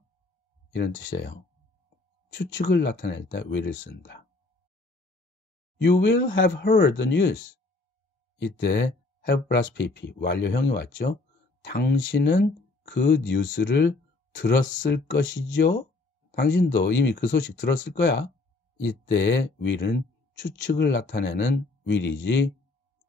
이런 뜻이에요. 추측을 나타낼 때 will을 쓴다. You will have heard the news. 이때 have plus pp 완료형이 왔죠. 당신은 그 뉴스를 들었을 것이죠. 당신도 이미 그 소식 들었을 거야. 이때의 will은 추측을 나타내는 will이지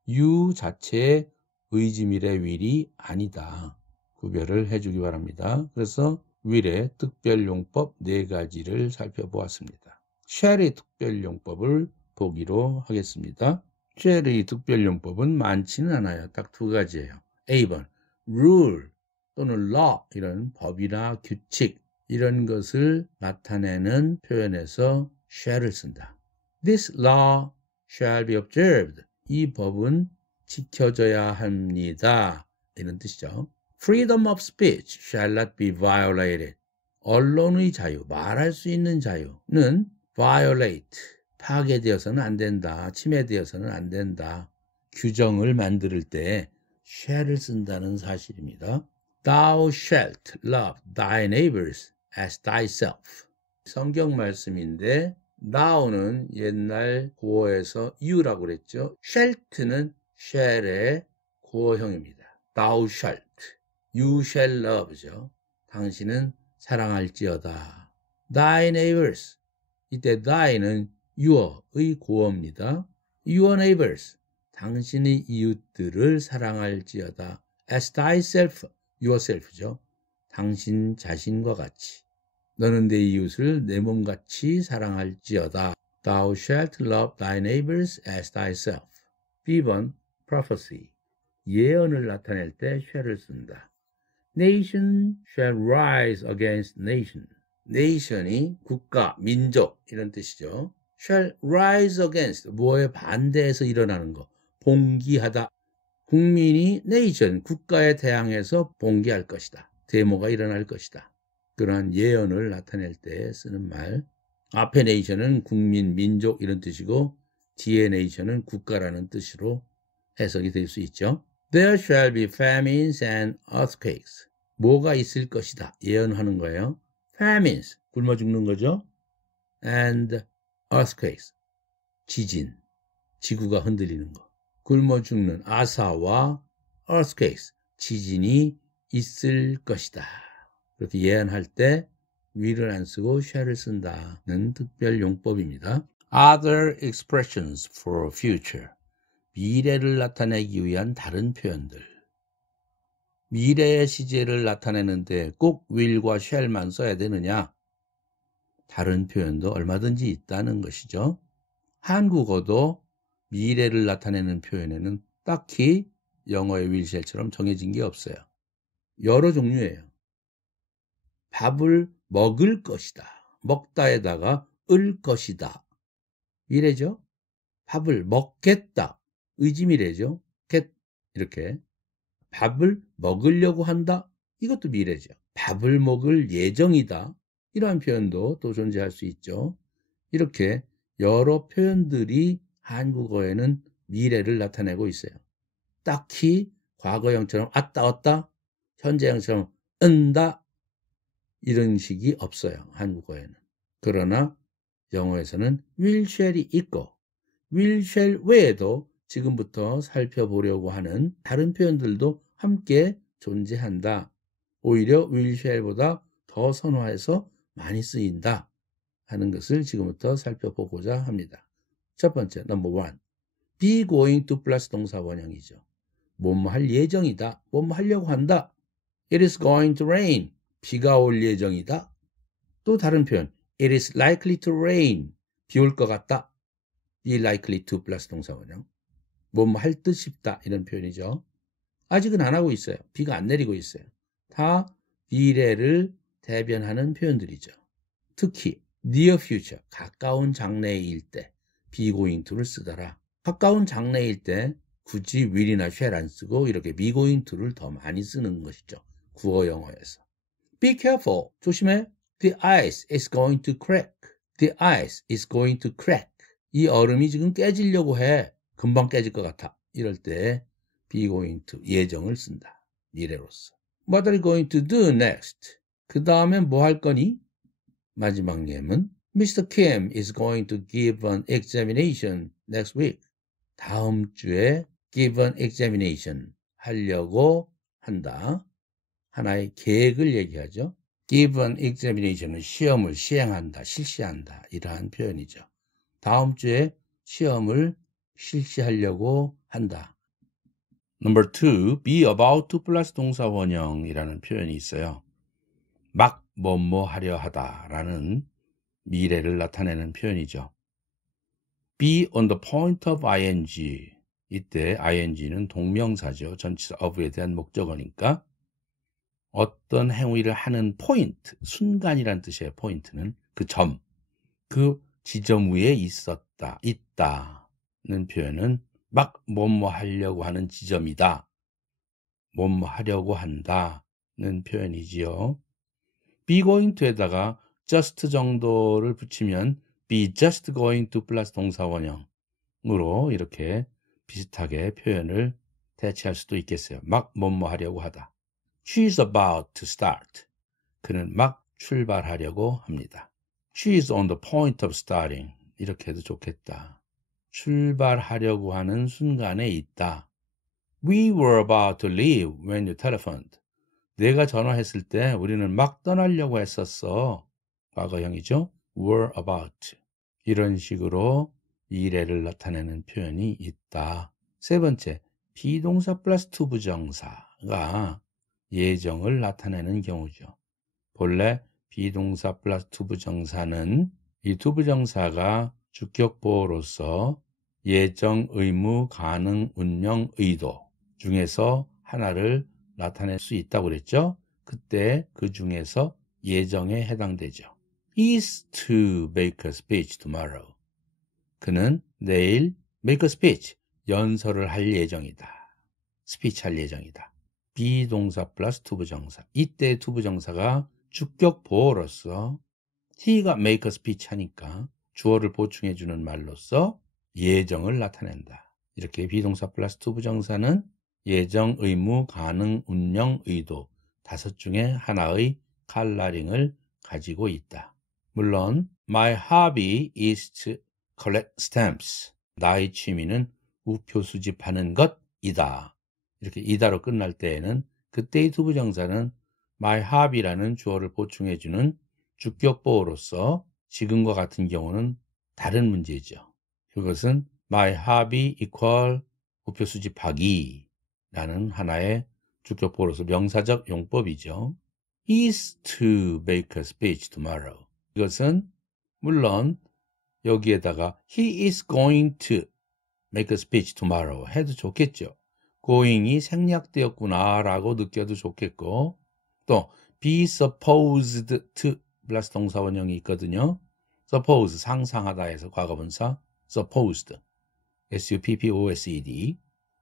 you 자체의 의지밀의 will이 아니다. 구별을 해주기 바랍니다. 그래서 will의 특별용법 4가지를 살펴보았습니다. shall의 특별용법을 보기로 하겠습니다. shall의 특별용법은 많지는 않아요. 딱 2가지예요. A번, rule 또는 law 이런 법이나 규칙 이런 것을 나타내는 표현에서 shall을 쓴다. This law shall be observed. 이 법은 지켜져야 합니다. 이런 뜻이죠. Freedom of speech shall not be violated. 언론의 자유, 말할 수 있는 자유는 violate, 파괴되어서는 안 된다. 침해되어서는 안 된다. 규정을 만들 때 shall을 쓴다는 사실입니다. Thou shalt love thy neighbors as thyself. 성경 말씀인데 thou는 옛날 구어에서 you라고 그랬죠. shalt는 shall의 구어형입니다. Thou shalt, you shall love죠. 당신은 사랑할지어다. Thy neighbors, 이때 thy는 your의 구어입니다. Your neighbors, 당신의 이웃들을 사랑할지어다. As thyself, yourself죠. 당신 자신과 같이. 너는 내 이웃을 내 몸같이 사랑할지어다. Thou shalt love thy neighbors as thyself. B번, prophecy. 예언을 나타낼 때 shall을 쓴다. Nation shall rise against nation. nation이 국가, 민족 이런 뜻이죠. shall rise against, 뭐에 반대해서 일어나는 거. 봉기하다. 국민이 nation, 국가에 대항해서 봉기할 것이다. 데모가 일어날 것이다. 그러한 예언을 나타낼 때 쓰는 말. 앞에 nation은 국민, 민족 이런 뜻이고 뒤에 nation은 국가라는 뜻으로 해석이 될 수 있죠. There shall be famines and earthquakes. 뭐가 있을 것이다. 예언하는 거예요. Famines, 굶어 죽는 거죠. And earthquakes, 지진, 지구가 흔들리는 거. 굶어 죽는 아사와 earthquakes, 지진이 있을 것이다. 그렇게 예언할 때 will을 안 쓰고 shall을 쓴다는 특별 용법입니다. Other expressions for future, 미래를 나타내기 위한 다른 표현들. 미래의 시제를 나타내는데 꼭 will과 shall만 써야 되느냐? 다른 표현도 얼마든지 있다는 것이죠. 한국어도 미래를 나타내는 표현에는 딱히 영어의 will, shall처럼 정해진 게 없어요. 여러 종류예요. 밥을 먹을 것이다. 먹다에다가 을 것이다. 미래죠. 밥을 먹겠다. 의지미래죠. get 이렇게. 밥을 먹으려고 한다. 이것도 미래죠. 밥을 먹을 예정이다. 이러한 표현도 또 존재할 수 있죠. 이렇게 여러 표현들이 한국어에는 미래를 나타내고 있어요. 딱히 과거형처럼 왔다 왔다, 현재형처럼 은다 이런 식이 없어요. 한국어에는. 그러나 영어에서는 will, shall이 있고 will, shall 외에도 지금부터 살펴보려고 하는 다른 표현들도 함께 존재한다. 오히려 will, shall보다 더 선호해서 많이 쓰인다 하는 것을 지금부터 살펴보고자 합니다. 첫 번째, number one. be going to 플러스 동사 원형이죠. 뭐뭐 할 예정이다. 뭐뭐 하려고 한다. It is going to rain. 비가 올 예정이다. 또 다른 표현. It is likely to rain. 비 올 것 같다. be likely to 플러스 동사 원형. 뭐뭐 할 듯 싶다. 이런 표현이죠. 아직은 안 하고 있어요. 비가 안 내리고 있어요. 다 미래를 대변하는 표현들이죠. 특히 near future, 가까운 장래일 때 be going to를 쓰더라. 가까운 장래일 때 굳이 will이나 shall 안 쓰고 이렇게 be going to를 더 많이 쓰는 것이죠. 국어 영어에서. Be careful. 조심해. The ice is going to crack. The ice is going to crack. 이 얼음이 지금 깨지려고 해. 금방 깨질 것 같아. 이럴 때 be going to 예정을 쓴다. 미래로서. What are you going to do next? 그 다음에 뭐 할 거니? 마지막 예문. Mr. Kim is going to give an examination next week. 다음 주에 give an examination 하려고 한다. 하나의 계획을 얘기하죠. give an examination은 시험을 시행한다, 실시한다 이러한 표현이죠. 다음 주에 시험을 실시하려고 한다. Number two, be about to 플러스 동사 원형이라는 표현이 있어요. 막 뭐뭐 하려 하다라는 미래를 나타내는 표현이죠. be on the point of ing. 이때 ing는 동명사죠. 전치사 of에 대한 목적어니까 어떤 행위를 하는 포인트, 순간이란 뜻이에요. 포인트는 그 점, 그 지점 위에 있었다, 있다는 표현은 막 뭐뭐 하려고 하는 지점이다. 뭐뭐 하려고 한다는 표현이지요. be going to에다가 just 정도를 붙이면 be just going to 플러스 동사 원형으로 이렇게 비슷하게 표현을 대체할 수도 있겠어요. 막 뭐뭐 하려고 하다. She's about to start. 그는 막 출발하려고 합니다. She's on the point of starting. 이렇게 해도 좋겠다. 출발하려고 하는 순간에 있다. We were about to leave when you telephoned. 내가 전화했을 때 우리는 막 떠나려고 했었어. 과거형이죠. were about. 이런 식으로 미래를 나타내는 표현이 있다. 세 번째, 비동사 플러스 투부정사가 예정을 나타내는 경우죠. 본래 비동사 플러스 투부정사는 이 투부정사가 주격보호로서 예정, 의무, 가능, 운명, 의도 중에서 하나를 나타낼 수 있다고 그랬죠. 그때 그 중에서 예정에 해당되죠. He is to make a speech tomorrow. 그는 내일 make a speech, 연설을 할 예정이다. 스피치 할 예정이다. 비동사 플러스 투부정사. 이때 투부정사가 주격 보어로서 he가 make a speech 하니까 주어를 보충해주는 말로써 예정을 나타낸다. 이렇게 비동사 플러스 투부정사는 예정, 의무, 가능, 운영, 의도 5 중에 하나의 컬러링을 가지고 있다. 물론 My hobby is to collect stamps. 나의 취미는 우표 수집하는 것이다. 이렇게 이다로 끝날 때에는 그때의 투부정사는 my hobby라는 주어를 보충해주는 주격보어로서 지금과 같은 경우는 다른 문제죠. 그것은 my hobby equal 우표 수집하기 라는 하나의 주격보어로서 명사적 용법이죠. He is to make a speech tomorrow. 이것은 물론 여기에다가 he is going to make a speech tomorrow 해도 좋겠죠. going이 생략되었구나 라고 느껴도 좋겠고, 또 be supposed to 플러스 동사 원형이 있거든요. suppose 상상하다 해서 과거분사 supposed supposed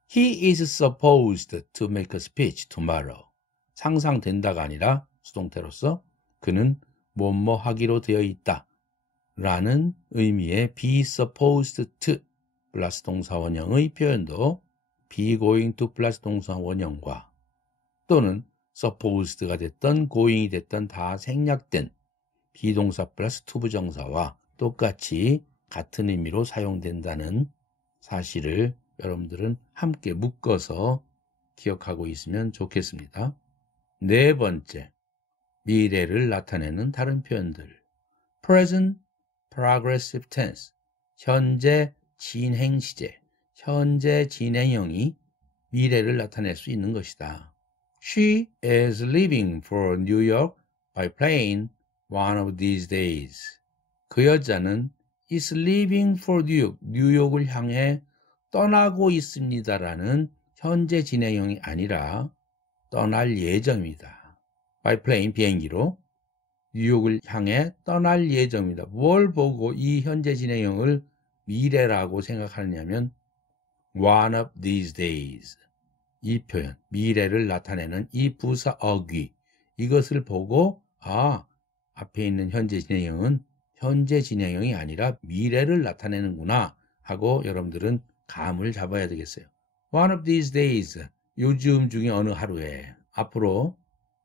he is supposed to make a speech tomorrow. 상상된다가 아니라 수동태로서 그는 뭐뭐 하기로 되어 있다 라는 의미의 be supposed to 플러스 동사 원형의 표현도 be going to 플러스 동사 원형과 또는 supposed가 됐던 going이 됐던 다 생략된 비동사 플러스 투부정사와 똑같이 같은 의미로 사용된다는 사실을 여러분들은 함께 묶어서 기억하고 있으면 좋겠습니다. 4번째, 미래를 나타내는 다른 표현들. present progressive tense, 현재 진행 시제, 현재 진행형이 미래를 나타낼 수 있는 것이다. She is leaving for New York by plane one of these days. 그 여자는 is leaving for New York, 뉴욕을 향해 떠나고 있습니다라는 현재 진행형이 아니라 떠날 예정입니다. by plane, 비행기로 뉴욕을 향해 떠날 예정입니다. 뭘 보고 이 현재 진행형을 미래라고 생각하느냐면 one of these days. 이 표현, 미래를 나타내는 이 부사 어귀, 이것을 보고 앞에 있는 현재 진행형은 현재 진행형이 아니라 미래를 나타내는구나 하고 여러분들은 감을 잡아야 되겠어요. One of these days, 요즘 중에 어느 하루에, 앞으로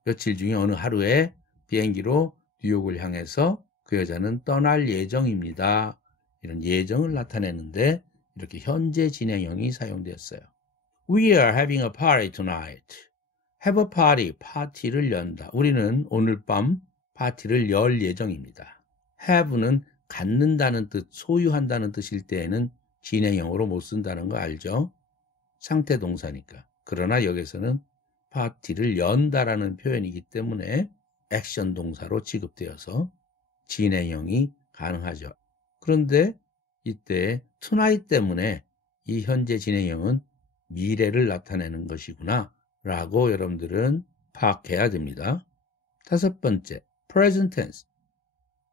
며칠 중에 어느 하루에 비행기로 뉴욕을 향해서 그 여자는 떠날 예정입니다. 이런 예정을 나타내는데 이렇게 현재 진행형이 사용되었어요. We are having a party tonight. have a party, 파티를 연다. 우리는 오늘 밤 파티를 열 예정입니다. have는 갖는다는 뜻, 소유한다는 뜻일 때에는 진행형으로 못 쓴다는 거 알죠? 상태 동사니까. 그러나 여기서는 파티를 연다라는 표현이기 때문에 액션 동사로 취급되어서 진행형이 가능하죠. 그런데 이때 tonight 때문에 이 현재 진행형은 미래를 나타내는 것이구나 라고 여러분들은 파악해야 됩니다. 5번째, present tense.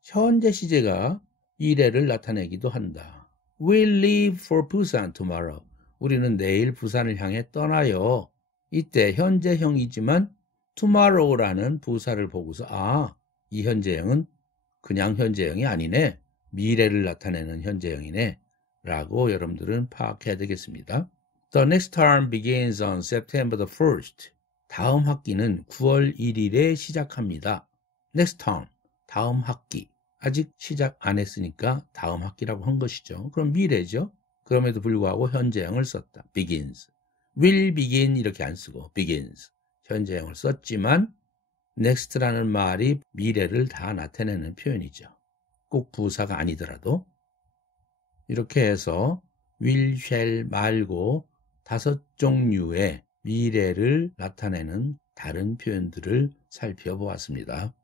현재 시제가 미래를 나타내기도 한다. We'll leave for Busan tomorrow. 우리는 내일 부산을 향해 떠나요. 이때 현재형이지만 tomorrow라는 부사를 보고서 이 현재형은 그냥 현재형이 아니네. 미래를 나타내는 현재형이네. 라고 여러분들은 파악해야 되겠습니다. The next term begins on September the 1st. 다음 학기는 9월 1일에 시작합니다. Next term, 다음 학기. 아직 시작 안 했으니까 다음 학기라고 한 것이죠. 그럼 미래죠. 그럼에도 불구하고 현재형을 썼다. begins. will begin 이렇게 안 쓰고 begins. 현재형을 썼지만 next라는 말이 미래를 다 나타내는 표현이죠. 꼭 부사가 아니더라도. 이렇게 해서 will, shall 말고 5종류의 미래를 나타내는 다른 표현들을 살펴보았습니다.